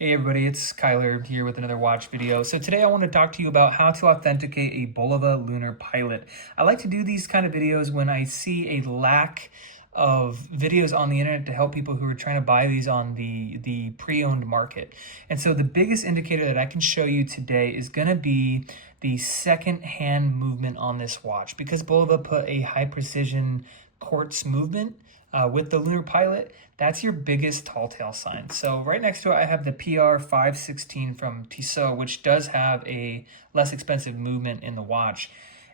Hey everybody, it's Kyler here with another watch video. So today I want to talk to you about how to authenticate a Bulova Lunar Pilot. I like to do these kind of videos when I see a lack of videos on the internet to help people who are trying to buy these on the pre-owned market. And so the biggest indicator that I can show you today is going to be the second hand movement on this watch, because Bulova put a high precision quartz movement with the Lunar Pilot. That's your biggest tall tale sign. So right next to it, I have the PR 516 from Tissot, which does have a less expensive movement in the watch.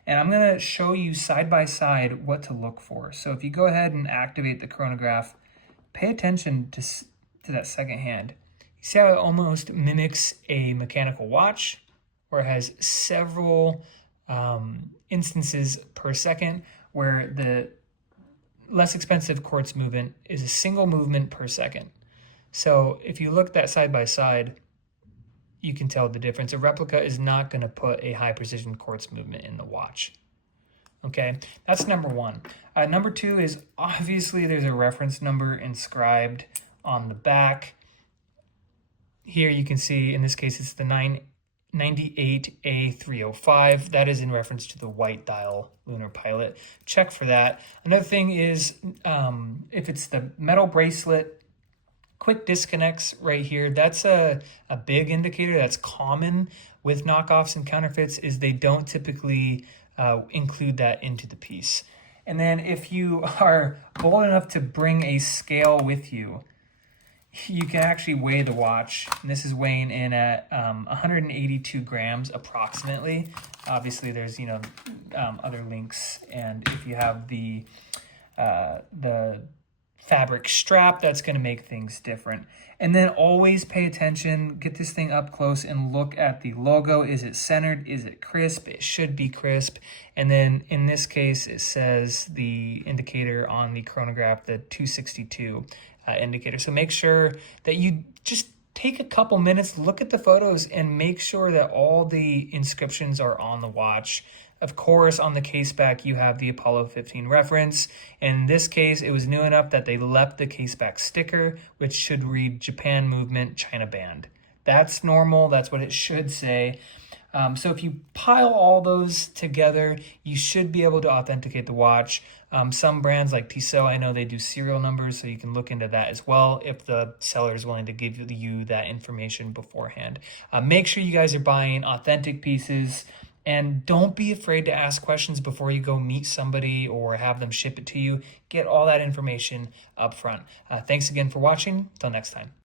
And I'm gonna show you side by side what to look for. So if you go ahead and activate the chronograph, pay attention to that second hand. You see how it almost mimics a mechanical watch, where it has several instances per second, where the less expensive quartz movement is a single movement per second. So if you look that side by side, you can tell the difference. A replica is not going to put a high precision quartz movement in the watch. Okay, that's number one. Number two is obviously there's a reference number inscribed on the back. Here you can see, in this case, it's the 998A305. That is in reference to the white dial Lunar Pilot. Check for that. Another thing is if it's the metal bracelet, quick disconnects right here, that's a big indicator that's common with knockoffs and counterfeits, is they don't typically include that into the piece. And then if you are bold enough to bring a scale with you, you can actually weigh the watch, and this is weighing in at 182 grams approximately. Obviously, there's other links, and if you have the fabric strap, that's going to make things different. And then always pay attention, get this thing up close and look at the logo. Is it centered? Is it crisp? It should be crisp. And then in this case, it says the indicator on the chronograph, the 262 indicator. So make sure that you just take a couple minutes, look at the photos, and make sure that all the inscriptions are on the watch. Of course, on the Caseback, you have the Apollo 15 reference. In this case, it was new enough that they left the Caseback sticker, which should read Japan movement, China band. That's normal. That's what it should say. So if you pile all those together, you should be able to authenticate the watch. Some brands like Tissot, I know they do serial numbers, so you can look into that as well if the seller is willing to give you that information beforehand. Make sure you guys are buying authentic pieces, and don't be afraid to ask questions before you go meet somebody or have them ship it to you. Get all that information up front. Thanks again for watching. Till next time.